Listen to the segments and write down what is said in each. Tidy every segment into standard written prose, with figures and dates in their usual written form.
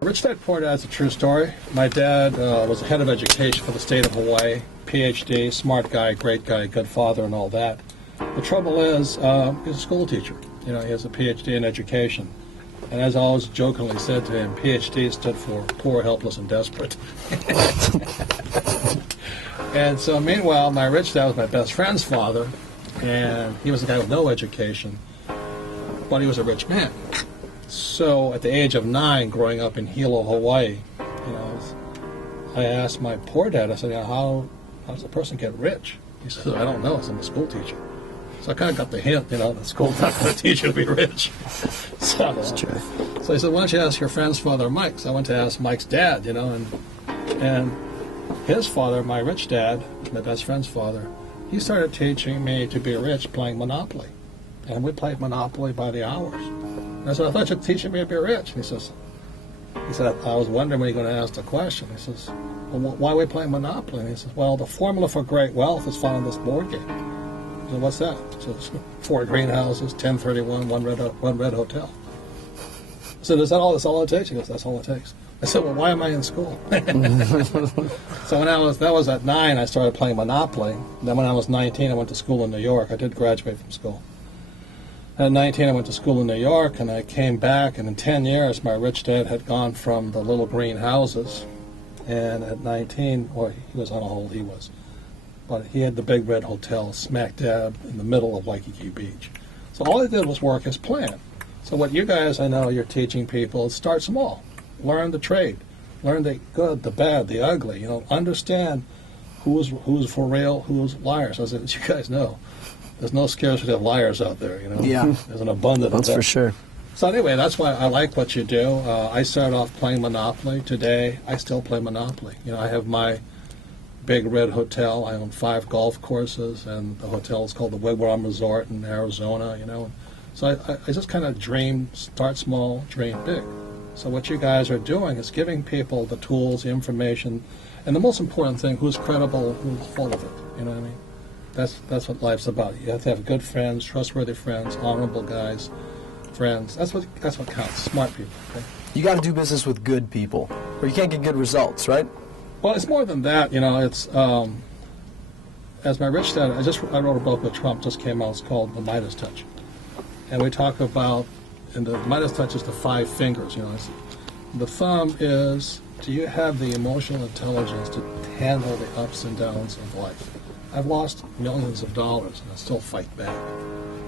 Rich Dad Poor Dad's a true story. My dad was the head of education for the state of Hawaii, PhD, smart guy, great guy, good father, and all that. The trouble is, he's a school teacher. He has a PhD in education. And as I always jokingly said to him, PhD stood for poor, helpless, and desperate. And so meanwhile, my rich dad was my best friend's father, and he was a guy with no education, but he was a rich man. So at the age of 9, growing up in Hilo, Hawaii, I asked my poor dad, I said, how does a person get rich? He said, I don't know, I'm a school teacher. So I kind of got the hint, the school's not going to teach you to be rich. So he said, why don't you ask your friend's father, Mike? So I went to ask Mike's dad, and his father, my rich dad, my best friend's father, he started teaching me to be rich playing Monopoly. And we played Monopoly by the hours. And I said, I thought you'd teach me to be rich. And he said, I was wondering when you're going to ask the question. He says, well, why are we playing Monopoly? And he says, well, the formula for great wealth is found in this board game. I said, what's that? He says, 4 greenhouses, 1031, one red hotel. I said, is that all? That's all it takes? He goes, that's all it takes. I said, well, why am I in school? So that was at 9, I started playing Monopoly. Then when I was 19, I went to school in New York. I did graduate from school. At 19, I went to school in New York, and I came back, and in 10 years, my rich dad had gone from the little green houses, and at 19, well, he was on a hold, but he had the big red hotel smack dab in the middle of Waikiki Beach. So all he did was work his plan. So what you guys, I know, you're teaching people is start small. Learn the trade. Learn the good, the bad, the ugly. Understand who's for real, who's liars. As you guys know, there's no scarcity of liars out there. Yeah. There's an abundance. That's for sure. So anyway, that's why I like what you do. I started off playing Monopoly. Today, I still play Monopoly. I have my big red hotel. I own 5 golf courses, and the hotel is called the Wigwam Resort in Arizona. So I just kind of dream, start small, dream big. So what you guys are doing is giving people the tools, the information, and the most important thing, who's credible, who's full of it. You know what I mean? That's what life's about. You have to have good friends, trustworthy friends, honorable guys, friends. That's what counts. Smart people. Okay? You got to do business with good people, or you can't get good results, right? Well, it's more than that. It's as my rich dad. I wrote a book with Trump. Just came out. It's called The Midas Touch, and we talk about. And the Midas touch is the 5 fingers. The thumb is, do you have the emotional intelligence to handle the ups and downs of life? I've lost millions of dollars, and I still fight back.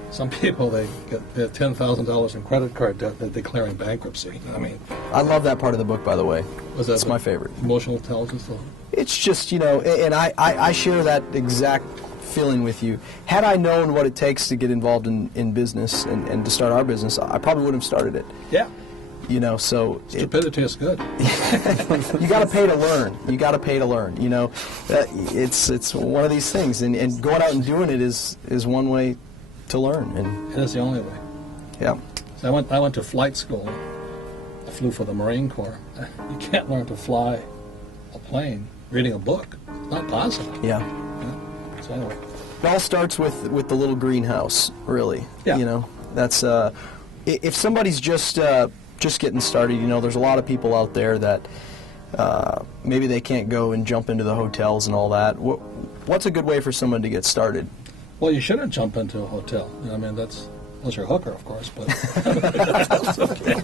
Some people, they get $10,000 in credit card debt, they're declaring bankruptcy. I love that part of the book, by the way. It's my favorite. Emotional intelligence? It's just, and I share that exact feeling with you. Had I known what it takes to get involved in business and to start our business, I probably wouldn't have started it. Yeah. So stupidity is good. You got to pay to learn. It's one of these things, and going out and doing it is one way to learn. And it is the only way. Yeah. So I went to flight school. I flew for the Marine Corps. You can't learn to fly a plane reading a book. It's not possible. Yeah. So anyway. It all starts with the little greenhouse, really. Yeah. That's if somebody's just getting started. There's a lot of people out there that maybe they can't go and jump into the hotels and all that. What's a good way for someone to get started? Well, you shouldn't jump into a hotel. Unless you're a hooker, of course. But that's okay.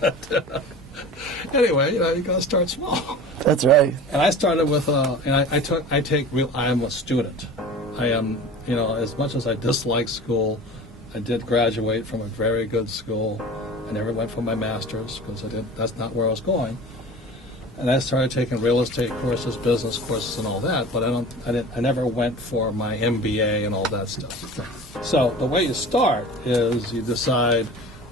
But anyway, you got to start small. That's right. And I started with, I am a student. I am, as much as I dislike school, I did graduate from a very good school. I never went for my master's because that's not where I was going. And I started taking real estate courses, business courses, and all that. But I never went for my MBA and all that stuff. So the way you start is you decide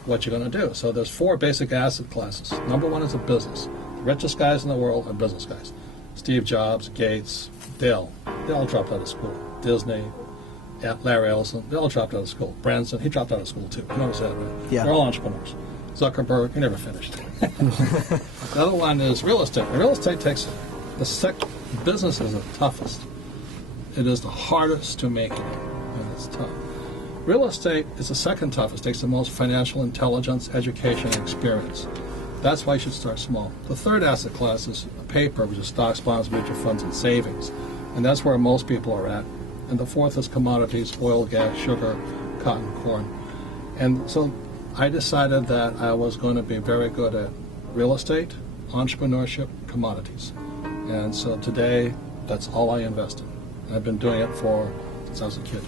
what you're going to do. So there's 4 basic asset classes. Number 1 is a business. The richest guys in the world are business guys. Steve Jobs, Gates, Dell. They all dropped out of school. Disney, Larry Ellison, they all dropped out of school. Branson, he dropped out of school too. You notice that, right? Yeah. They're all entrepreneurs. Zuckerberg, he never finished. The other one is real estate. Real estate takes business is the toughest. It is the hardest to make it, and it's tough. Real estate is the second toughest. It takes the most financial intelligence, education, and experience. That's why you should start small. The third asset class is paper, which is stocks, bonds, mutual funds, and savings. And that's where most people are at. And the fourth is commodities, oil, gas, sugar, cotton, corn. And so I decided that I was going to be very good at real estate, entrepreneurship, commodities. And so today, that's all I invest in. And I've been doing it since I was a kid.